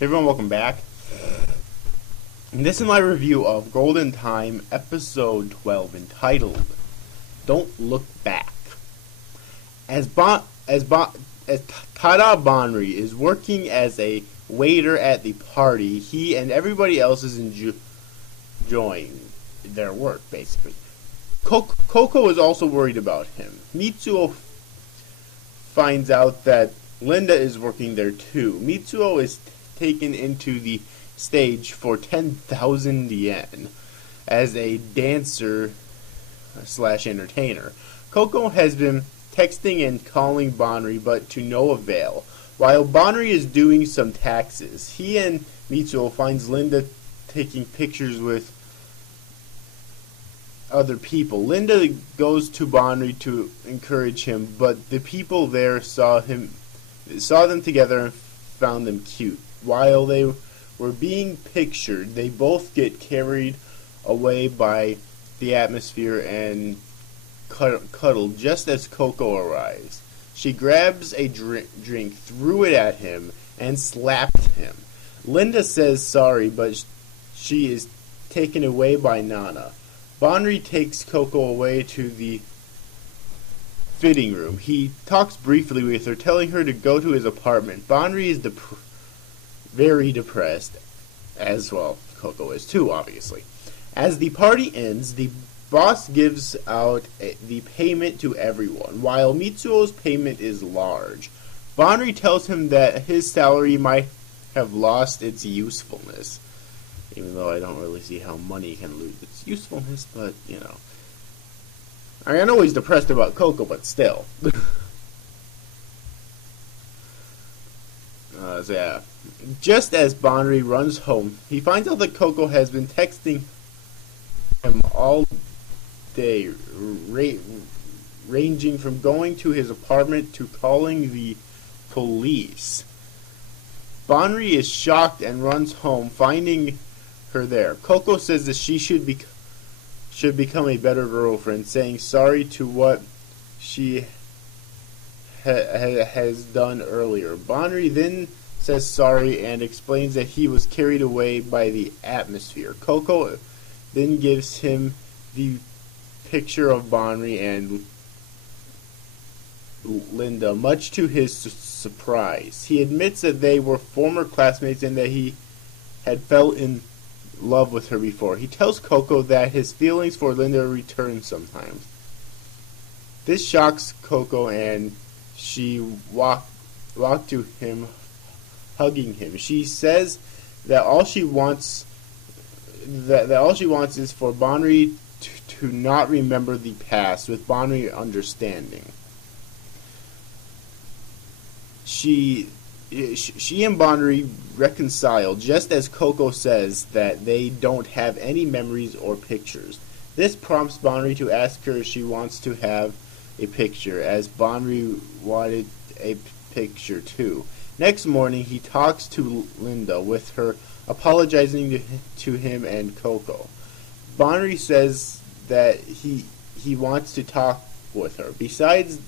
Hey everyone, welcome back. And this is my review of Golden Time, episode 12, entitled "Don't Look Back." As Tada Bonri is working as a waiter at the party, he and everybody else is enjoying their work, basically. Coco is also worried about him. Mitsuo finds out that Linda is working there too. Mitsuo is taken into the stage for 10,000 yen as a dancer slash entertainer. Coco has been texting and calling Bonri, but to no avail. While Bonri is doing some taxes, he and Mitsuo finds Linda taking pictures with other people. Linda goes to Bonri to encourage him, but the people there saw them together and found them cute. While they were being pictured, they both get carried away by the atmosphere and cuddled just as Coco arrives. She grabs a drink, threw it at him, and slapped him. Linda says sorry, but she is taken away by Nana. Bonri takes Coco away to the fitting room. He talks briefly with her, telling her to go to his apartment. Bonri is very depressed, as well Coco is too, obviously. As the party ends, the boss gives out the payment to everyone, while Mitsuo's payment is large. Bonri tells him that his salary might have lost its usefulness, even though I don't really see how money can lose its usefulness, but, you know. I know he's depressed about Coco, but still. So yeah. Just as Bonri runs home, he finds out that Coco has been texting him all day, ranging from going to his apartment to calling the police. Bonri is shocked and runs home, finding her there. Coco says that she should become a better girlfriend, saying sorry to what she has done earlier. Bonri then says sorry and explains that he was carried away by the atmosphere. Coco then gives him the picture of Bonri and Linda, much to his surprise. He admits that they were former classmates and that he had fell in love with her before. He tells Coco that his feelings for Linda return sometimes. This shocks Coco and she walked to him, hugging him. She says that all she wants is for Bonri to not remember the past, with Bonri understanding. She and Bonri reconcile just as Coco says that they don't have any memories or pictures. This prompts Bonri to ask her if she wants to have a picture, as Bonri wanted a picture too. Next morning, he talks to Linda, with her apologizing to him and Coco. Bonri says that he wants to talk with her. Beside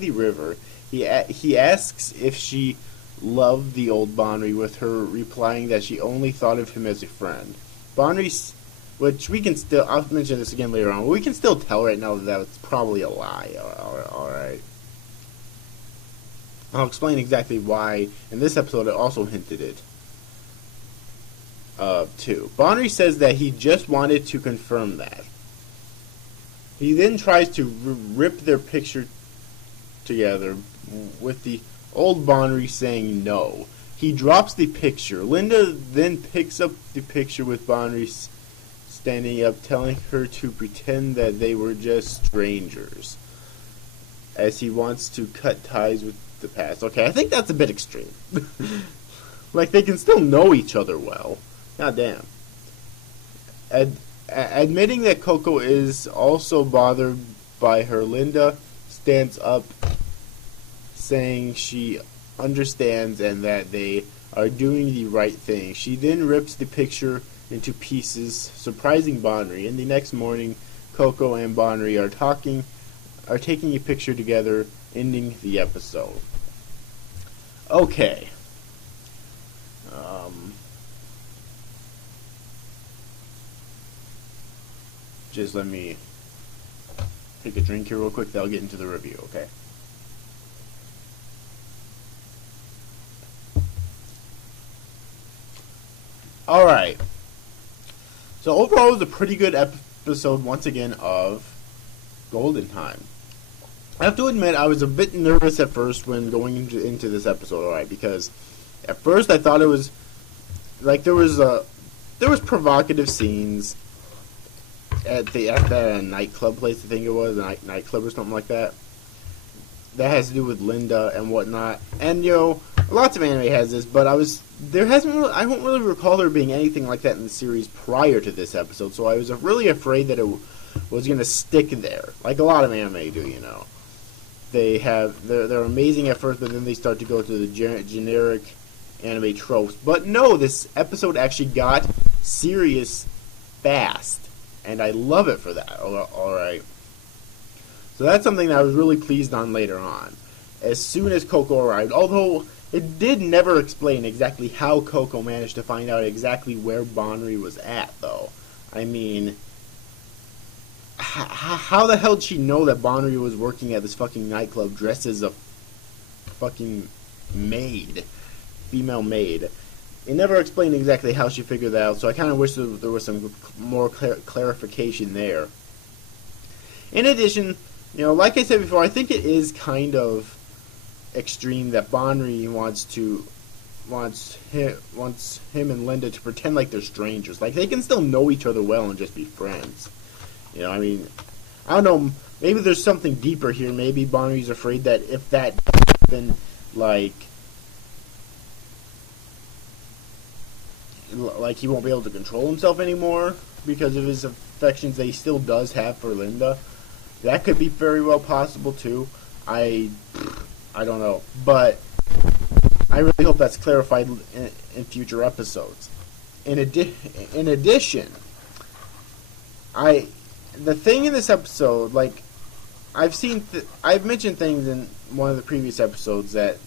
the river, he asks if she loved the old Bonri, with her replying that she only thought of him as a friend. Bonri, which we can still, I'll mention this again later on, but we can still tell right now that it's probably a lie. Alright. I'll explain exactly why in this episode. I also hinted it too. Bonri says that he just wanted to confirm that. He then tries to rip their picture together, with the old Bonri saying no. He drops the picture. Linda then picks up the picture with Bonri standing up, telling her to pretend that they were just strangers, as he wants to cut ties with the past. Okay, I think that's a bit extreme. Like, they can still know each other well. God damn. Admitting that Coco is also bothered by her, Linda stands up, saying she understands and that they are doing the right thing. She then rips the picture into pieces, surprising Bonri. And the next morning, Coco and Bonri are taking a picture together, ending the episode. Okay. Just let me take a drink here real quick, then I'll get into the review, okay? Alright. So overall, it was a pretty good episode, once again, of Golden Time. I have to admit, I was a bit nervous at first when going into this episode, alright, because at first I thought it was, like, there was provocative scenes at that nightclub place, I think it was, a nightclub or something like that. That has to do with Linda and whatnot. And, you know, lots of anime has this, but I don't really recall there being anything like that in the series prior to this episode, so I was really afraid that it was going to stick there, like a lot of anime do, you know. They're amazing at first, but then they start to go to the generic anime tropes. But no, this episode actually got serious fast, and I love it for that. Alright. So that's something that I was really pleased on later on. As soon as Coco arrived, although it did never explain exactly how Coco managed to find out exactly where Bonri was at, though. I mean, how the hell did she know that Bonri was working at this fucking nightclub dressed as a fucking maid? Female maid. It never explained exactly how she figured that out, so I kind of wish there was some more clarification there. In addition, you know, like I said before, I think it is kind of extreme that Bonri wants him and Linda to pretend like they're strangers. Like, they can still know each other well and just be friends. You know, I mean, I don't know, maybe there's something deeper here. Maybe Bonri's afraid that if that happened, like he won't be able to control himself anymore because of his affections that he still does have for Linda. That could be very well possible too. I don't know, but I really hope that's clarified in future episodes. In addition, the thing in this episode, like, I've mentioned things in one of the previous episodes that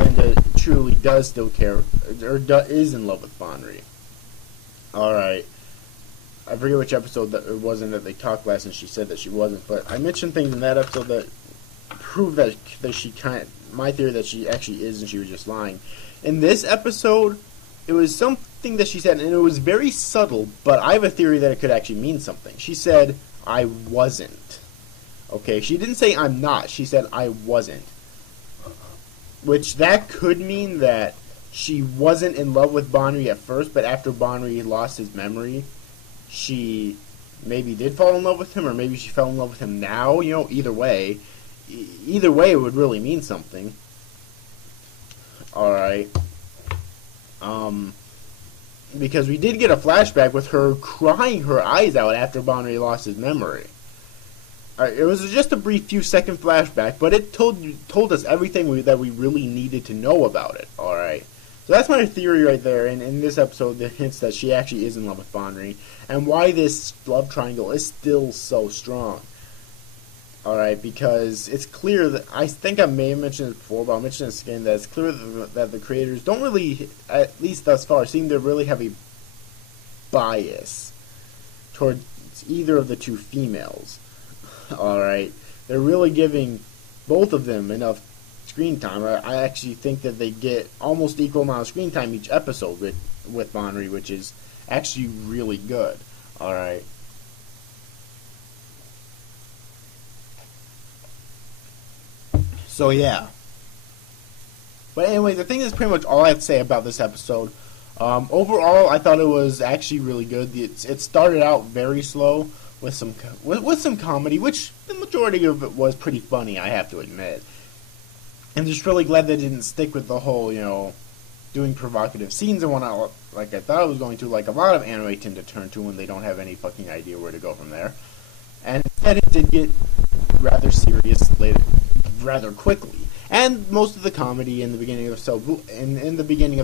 Linda truly does still care, or is in love with Bonri. Alright. I forget which episode that it wasn't that they talked last and she said that she wasn't, but I mentioned things in that episode that prove that she my theory that she actually is and she was just lying. In this episode, it was something that she said, and it was very subtle, but I have a theory that it could actually mean something. She said, I wasn't. Okay, she didn't say I'm not, she said I wasn't. Which that could mean that she wasn't in love with Bonri at first, but after Bonri lost his memory, she maybe did fall in love with him, or maybe she fell in love with him now. You know, either way it would really mean something. Alright. Because we did get a flashback with her crying her eyes out after Bonri lost his memory. It was just a brief few second flashback, but it told us everything that we really needed to know about it. Alright. So that's my theory right there, and in this episode, the hints that she actually is in love with Bonri, and why this love triangle is still so strong. Alright, because it's clear that, I think I may have mentioned it before, but I'll mention this again, that it's clear that the creators don't really, at least thus far, seem to really have a bias towards either of the two females. Alright, they're really giving both of them enough screen time. I actually think that they get almost equal amount of screen time each episode with Bonri, which is actually really good. Alright. So yeah. But anyways, I think that's pretty much all I have to say about this episode. Overall, I thought it was actually really good. It started out very slow with some comedy, which the majority of it was pretty funny, I have to admit. I'm just really glad they didn't stick with the whole, you know, doing provocative scenes and whatnot like I thought it was going to, like a lot of anime tend to turn to when they don't have any fucking idea where to go from there. And instead it did get rather serious later, rather quickly. And most of the comedy in the beginning of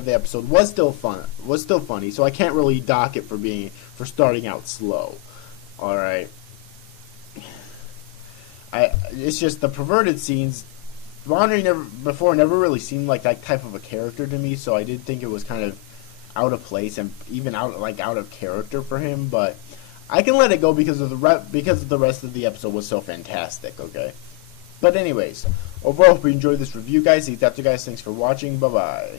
the episode was still funny, so I can't really dock it for starting out slow. Alright. It's just the perverted scenes. Bonri never really seemed like that type of a character to me, so I did think it was kind of out of place and even out of character for him, but I can let it go because of the rest of the episode was so fantastic. Okay, but anyways, overall, hope you enjoyed this review, guys. That's it, guys. Thanks for watching. Bye bye.